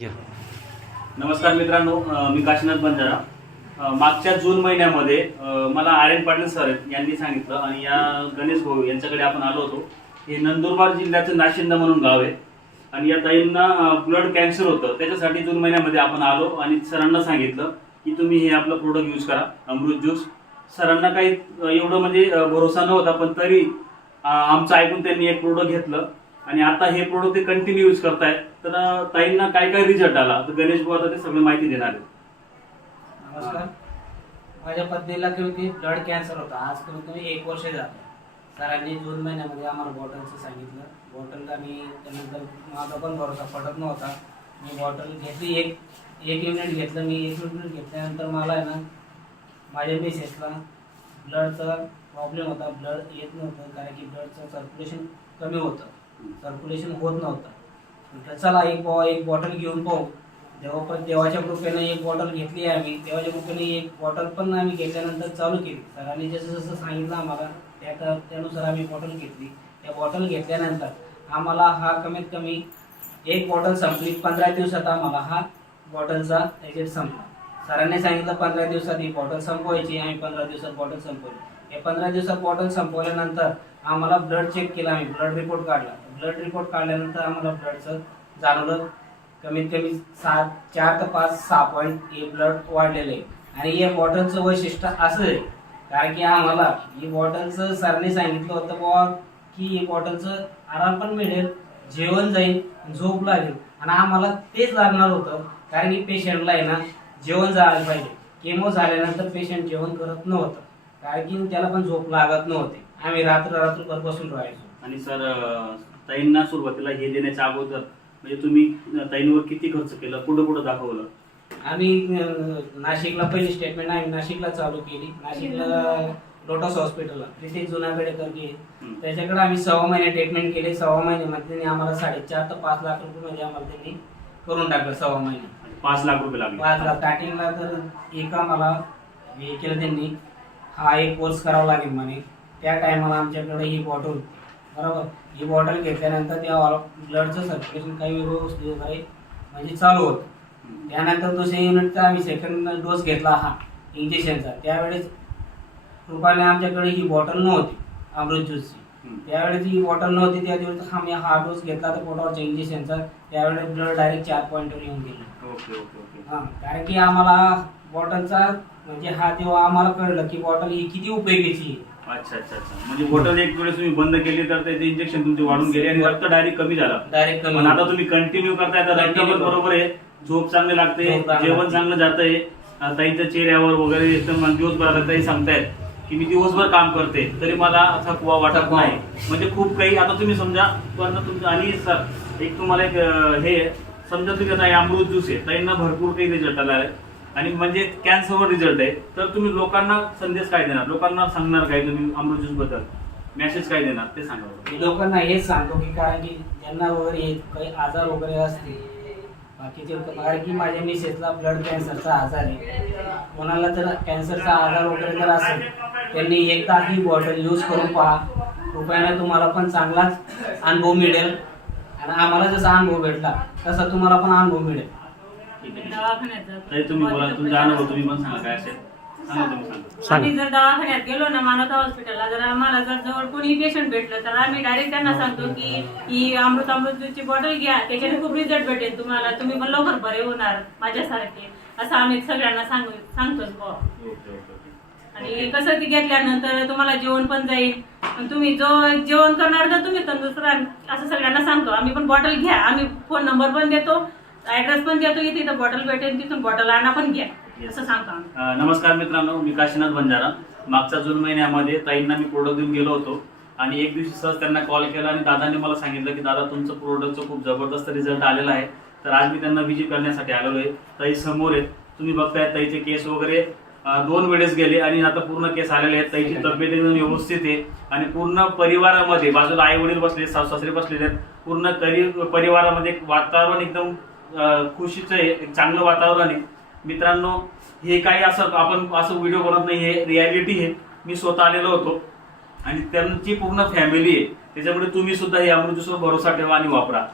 नमस्कार मित्रांनो, मी काशीनाथ बंजारा। मागच्या जून महिन्यामध्ये मला आर्यन पाटील सर यांनी सांगितलं आणि या गणेश भाऊ यांच्याकडे आपण आलो होतो। हे नंदुरबार जिल्ह्याचं नाशिंदा म्हणून गाव आहे आणि या ताईंना ब्लड कॅन्सर होतं। त्याच्यासाठी जून महिन्यामध्ये आपण आलो आणि सरांना सांगितलं की तुम्ही हे आपलं प्रोडक्ट यूज करा, अमृत ज्यूस। सरांना काही एवढं म्हणजे भरोसा नव्हता, पण तरी आमचं ऐकून त्यांनी एक प्रोडक्ट घेतलं आणि आता हे प्रोडक्ट ते कंटिन्यू यूज करतायत। तर ताईंना काय काय रिझल्ट आला तर गणेश भाऊ आता ते सगळी माहिती देणार आहेत। नमस्कार, माझ्या पत्नीला की ब्लड कॅन्सर होता। आज कमी 1 वर्ष झालं। सरांनी जून महिन्यामध्ये आम्हाला बॉटलचं सांगितलं। बॉटल आम्ही त्यानंतर माझा पण भरोसा पडत नव्हता। मी बॉटल घेतली, एक युनिट घेतलं। मी 1 युनिट घेतल्यानंतर मला आहे ना माझ्या मिसेसला ब्लडचा प्रॉब्लेम होता। ब्लड येत नव्हतं, कारण की ब्लडचं सर्क्युलेशन कमी होतं, सर्क्युलेशन होत नव्हतं। म्हटलं चला एक बॉटल घेऊन पाहू। देवाच्या कृपेने एक बॉटल घेतली आम्ही। देवाच्या कृपेने एक बॉटल पण आम्ही घेतल्यानंतर चालू केली। सरांनी जसं जसं सांगितलं आम्हाला त्यानुसार आम्ही बॉटल घेतली। त्या बॉटल घेतल्यानंतर आम्हाला हा कमीत कमी एक बॉटल संपली। 15 दिवसात आम्हाला हा बॉटलचा रिझल्ट संपला। सरांनी सांगितलं 15 दिवसात ही बॉटल संपवायची। आम्ही 15 दिवसात बॉटल संपवली। 15 दिवसात बॉटल संपवल्यानंतर आम्हाला ब्लड चेक केला। आम्ही ब्लड रिपोर्ट काढला। ब्लड रिपोर्ट काढल्यानंतर आम्हाला ब्लडचं जाणवलं कमीत कमी 4 ते 6 पॉईंट हे ब्लड वाढलेलं आहे। आणि या बॉटलचं वैशिष्ट्य असं आहे, कारण की आम्हाला ही बॉटलचं सरांनी सांगितलं होतं बाबा की ही बॉटलचं आराम पण मिळेल, जेवण जाईल, झोप लागेल। आणि आम्हाला तेच लागणार होतं, कारण की पेशंटला आहे ना जेवण जायला पाहिजे। केमो झाल्यानंतर पेशंट जेवण करत नव्हतं, कारण की त्याला पण झोप लागत नव्हती। आम्ही रात्रभर बसून राहायचो। आणि सर, ताईंना सुरुवातीला हे देण्याच्या अगोदर म्हणजे तुम्ही ताईंवर किती खर्च केला, कुठं दाखवलं? आम्ही नाशिकला पहिली स्टेटमेंट आम्ही नाशिकला चालू केली। नाशिकला लोटस हॉस्पिटलला तिथे जुनाकडे करके त्याच्याकडे आम्ही 6 महिने ट्रीटमेंट केली। 6 महिन्यामध्ये त्यांनी आम्हाला 4.5 ते 5 लाख रुपये म्हणजे आम्हाला त्यांनी करून टाकलं। 6 महिने 5 लाख रुपये लागले। 5 लाख स्टार्टिंगला तर एक आम्हाला हे केलं त्यांनी, हा एक कोर्स करावा लागेल म्हणे। त्या टायमाला आमच्याकडे ही बॉटल, बरोबर, ही बॉटल घेतल्यानंतर त्या ब्लडचं सर्क्युलेशन काही व्यवस्थित वगैरे म्हणजे चालू होतं। त्यानंतर दुसऱ्या युनिटचा आम्ही सेकंड डोस घेतला, हा इंजेक्शनचा। त्यावेळेस कृपाने आमच्याकडे ही बॉटल नव्हती अमृत ज्यूसची। त्यावेळेस ही बॉटल नव्हती, त्या दिवशी आम्ही हा डोस घेतला तर पोटावरच्या इंजेक्शनचा। त्यावेळेस ब्लड डायरेक्ट 4 पॉईंटवर येऊन गेलं। Okay okay okay. हां, कारण की आम्हाला बॉटलचा म्हणजे हा तेव्हा आम्हाला कळलं की बॉटल ही किती उपयोगीची आहे। अच्छा अच्छा अच्छा, म्हणजे बॉटल एक वेळेस तुम्ही बंद केली तर त्याचे इंजेक्शन तुमचे वाढून गेले आणि रक्त डायरेक्ट कमी झालं। पण आता तुम्ही कंटिन्यू करताय तर रक्त पण बरोबर आहे, झोप चांगली लागते, जेवण चांगलं जातंय। ताईच्या चेहऱ्यावर वगैरे एकदम दिवसभरात ताई सांगतायत की मी दिवसभर काम करते तरी मला थकवा वाटत नाही। म्हणजे खूप काही आता तुम्ही समजा तुमचं आणि सर एक तुम्हाला एक हे समजा तुम्ही आता अमृत ज्यूस आहे, ताईंना भरपूर काही रिझल्ट आला आहे आणि म्हणजे कॅन्सरवर रिझल्ट आहे। तर तुम्ही लोकांना संदेश काय देणार, लोकांना सांगणार काय तुम्ही अमृत ज्यूस बद्दल मेसेज काय देणार ते सांगा। लोकांना हेच सांगतो की कारण की ज्यांना वगैरे काही आजार वगैरे असतील बाकीचे, कारण की माझ्या मिसेसला ब्लड कॅन्सरचा आजार आहे। कोणाला जर कॅन्सरचा आजार वगैरे जर असेल त्यांनी एकदा ही बॉटल यूज करून पहा। कृपयाने तुम्हाला पण चांगलाच अनुभव मिळेल आणि आम्हाला जसा अनुभव भेटला तसा तुम्हाला पण अनुभव मिळेल। तुम्ही बोला, तुमचा अनुभव तुम्ही पण सांगा काय असेल, सांगा तुम्ही सांगा। आम्ही जर दवाखान्यात गेलो ना, मानवता हॉस्पिटलला, जर आम्हाला जर जवळ कोणी पेशंट भेटलं तर आम्ही डायरेक्ट त्यांना सांगतो की ही अमृत ज्यूसची बॉटल घ्या, त्याच्याने खूप रिझल्ट भेटेल तुम्हाला, तुम्ही पण लवकर बरे होणार माझ्यासारखे, असं आम्ही सगळ्यांना सांगतोच। आणि कसं ती घेतल्यानंतर तुम्हाला जेवण पण जाईल, तुम्ही जो जेवण करणार तर तुम्ही तंदुरुस्त राहाल, असं सगळ्यांना सांगतो। आम्ही पण बॉटल घ्या, आम्ही फोन नंबर पण देतो, ऍड्रेस पण देतो, इथे इथं बॉटल भेटेल तिथून बॉटल आणा पण घ्या, असं सांगतो आम्ही। नमस्कार मित्रांनो, मी काशीनाथ बंजारा। मागच्या जून महिन्यामध्ये ताईंना मी प्रोडक्ट देऊन गेलो होतो आणि एक दिवशी सहज त्यांना कॉल केला आणि दादांनी मला सांगितलं की दादा तुमचं प्रोडक्टचं खूप जबरदस्त रिझल्ट आलेला आहे। तर आज मी त्यांना व्हिजिट करण्यासाठी आलेलो आहे। ताई समोर आहेत, तुम्ही बघताय ताईचे केस वगैरे 2 वेळेस गेले आणि आता पूर्ण केस आलेले आहेत। ताईची तब्येत एकदम व्यवस्थित आहे आणि पूर्ण परिवारामध्ये, बाजूला आई वडील बसले, सासू सासरे बसलेले आहेत, पूर्ण परिवारामध्ये एक वातावरण एकदम खुशीचं आहे, एक चांगलं वातावरण आहे। मित्रांनो, हे काही असं आपण असं व्हिडिओ बनवत नाही, हे रियालिटी आहे। मी स्वतः आलेलो होतो आणि त्यांची पूर्ण फॅमिली आहे, त्याच्यामुळे तुम्ही सुद्धा हे अमृत ज्यूसवर भरोसा ठेवा आणि वापरा।